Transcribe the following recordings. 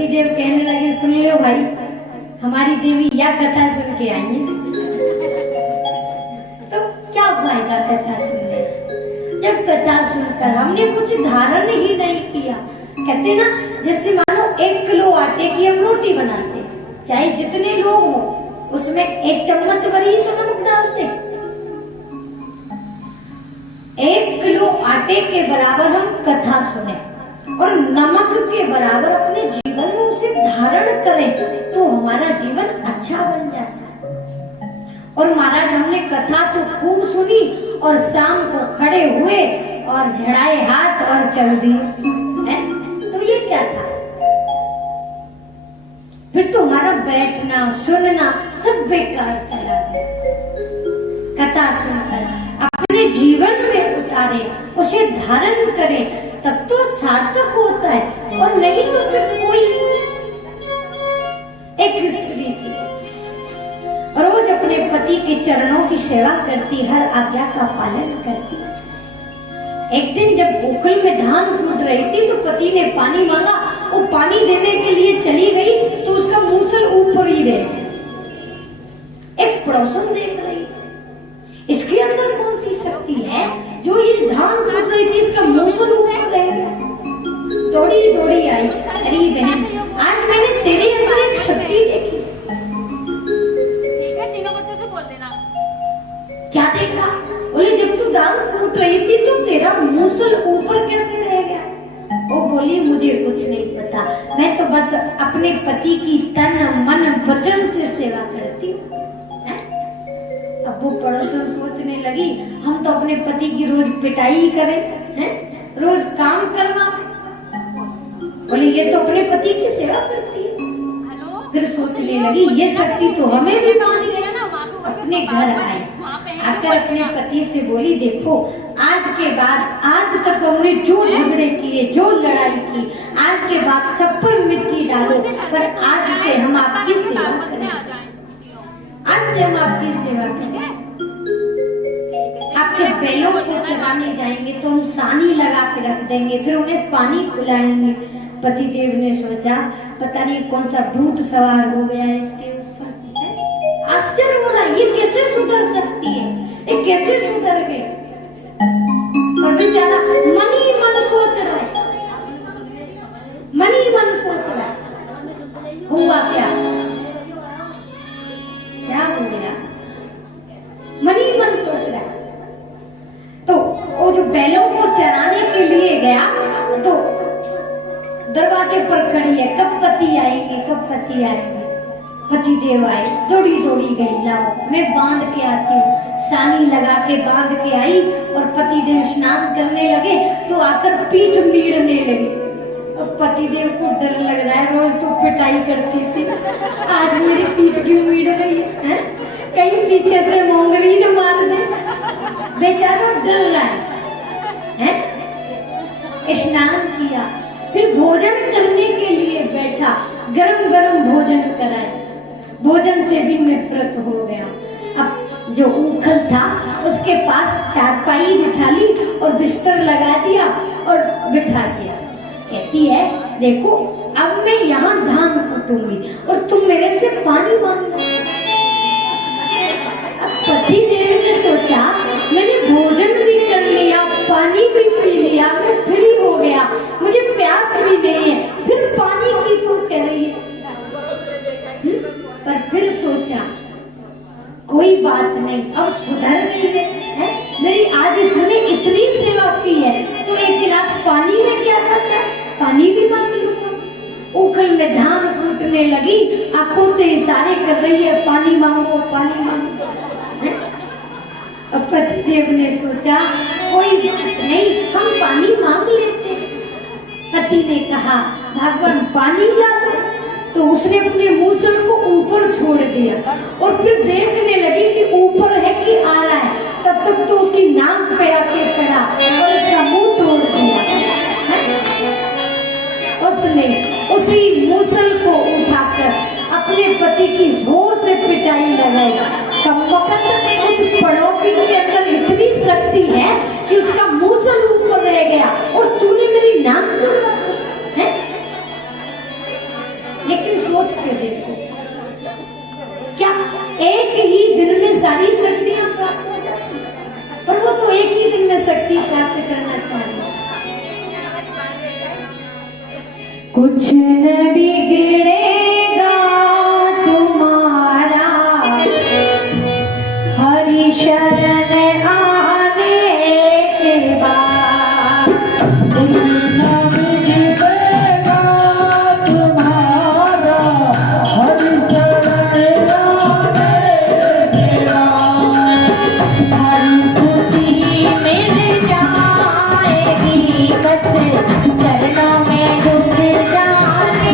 पतिदेव कहने लगे सुन लो भाई, हमारी देवी यह कथा सुन के आई है, तो क्या फायदा कथा सुनने से? जब कथा सुनकर हमने कुछ धारण ही नहीं किया, कहते ना जैसे मानो 1 किलो आटे की हम रोटी बनाते, चाहे जितने लोग हो उसमें 1 चम्मच भर ही तो नमक डालते। 1 किलो आटे के बराबर हम कथा सुने और नमक के बराबर अपने जीवन में उसे धारण करें तो हमारा जीवन अच्छा बन जाता है। और महाराज हमने कथा तो खूब सुनी और शाम को खड़े हुए और झड़ाए हाथ और चल दिए, तो ये क्या था? फिर तो हमारा बैठना सुनना सब बेकार चला गया। कथा सुनकर अपने जीवन में उतारे, उसे धारण करें, तब तो सार्थक होता है। और नहीं तो फिर कोई एक स्त्री थी रोज अपने पति के चरणों की सेवा करती, हर आज्ञा का पालन करती। एक दिन जब गोकुल में धान कूट रही थी तो पति ने पानी मांगा, वो पानी देने के लिए चली गई तो उसका मूसल ऊपर ही रह गया। एक पड़ोसन देख रही, इसके अंदर कौन सी शक्ति है जो ये धान कूट रही थी, इसका मूसल ऊपर रह गया। दौड़ी दौड़ी आई, अरे बहन आज मैंने तेरे अंदर एक शक्ति देखी। ठीक है, तीनों बच्चों से बोल देना। क्या देखा? बोले जब तू धान कूट रही थी तो तेरा मूसल ऊपर कैसे रह गया? वो बोली मुझे कुछ नहीं पता, मैं तो बस अपने पति की तन मन वचन से सेवा करती हूँ। अब वो पड़ोसन सोचने लगी हम तो अपने पति की रोज पिटाई करें, रोज काम करवा। बोले ये तो अपने पति की सेवा करती है। फिर सोचने लगी ये शक्ति तो हमें भी मान गया ना। अपने घर आई, आकर अपने पति से बोली देखो आज के बाद, आज तक हमने जो झगड़े किए, जो लड़ाई की, आज के बाद सब पर मिट्टी डालो, पर आज से हम आपकी सेवा करेंगे। आज से हम आपकी सेवा करेंगे। आप जब बैलों को चराने जाएंगे तो हम सानी लगा के रख देंगे, फिर उन्हें पानी पिलाएंगे। पतिदेव ने सोचा पता नहीं कौन सा भूत सवार हो गया है इसके ऊपर। आश्चर्य हो रहा ये कैसे सुधर सकती है, ये कैसे सुधर गई? और बेचारा मन ही मन सोच रहा है, मन ही मन सोच रहा है हुआ क्या, क्या हो गया? मन ही मन सोच रहा है। तो वो जो बैलों को चराने के लिए गया तो दरवाजे पर खड़ी है, कब पति आएंगे, कब पति आएंगे। पतिदेव आए, दौड़ी दौड़ी गई, लाओ मैं बांध के आती हूँ। सानी लगा के बांध के आई और पतिदेव स्नान करने लगे तो आकर पीठ मीड़ने लगे। अब पतिदेव को डर लग रहा है, रोज तो पिटाई करती थी, आज मेरी पीठ क्यों मीड़ रही है? कहीं पीछे से मोंगरी न मार दे। बेचारा डर रहा है। स्नान किया, फिर भोजन करने के लिए बैठा, गरम गरम भोजन कराए, भोजन से भी नफरत हो गया। अब जो उखल था उसके पास चारपाई बिछा ली और बिस्तर लगा दिया और बिठा दिया। कहती है देखो अब मैं यहाँ धान कूटूंगी और तुम मेरे से पानी मांगना। पति देव ने सोचा मैंने भोजन भी कर लिया, पानी भी पी लिया, मैं फ्री हो गया, मुझे प्यास भी नहीं है, फिर पानी की क्यों कह रही है? पर फिर सोचा कोई बात नहीं, अब सुधर गई है, मेरी आज इसने इतनी सेवा की है तो एक गिलास पानी में क्या करता है, पानी भी मांग लूंगा। उखल में धान कूटने लगी, आंखों से इशारे कर रही है पानी मांगो पानी मांगो। अब पतिदेव ने सोचा कोई बात नहीं, हम पानी मांग लेते। पति ने कहा भगवान पानी ला दो, तो उसने अपने मूसल को ऊपर छोड़ दिया और फिर देखने लगी कि ऊपर है कि आ रहा है। तब तक तो उसकी नाक पे आके पड़ा और उसका मुंह तोड़ दिया। उसने उसी मूसल को उठाकर अपने पति की जोर से पिटाई लगाई। कमबख्त उस पड़ोसी के अंदर इतनी शक्ति है कि उसका मूसल ऊपर रह गया और तूने मेरी नाक तोड़ा। लेकिन सोच के देखो, क्या एक ही दिन में सारी शक्तियां प्राप्त हो जाती हैं? पर वो तो एक ही दिन में शक्ति प्राप्त करना चाहिए। कुछ न बिगड़ेगा तुम्हारा हरि शरण आने के बाद। कुछ न बिगड़ेगा तुम्हारा हरि शरण आने के बाद। हरि खुशी मिल जाएगी बस चरणों में डूब जाने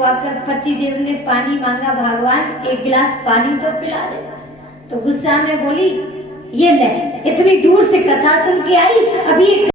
को आकर पतिदेव ने पानी मांगा, भगवान एक गिलास पानी तो पिला दे। तो गुस्सा में बोली, ये ले, इतनी दूर से कथा सुन के आई, अभी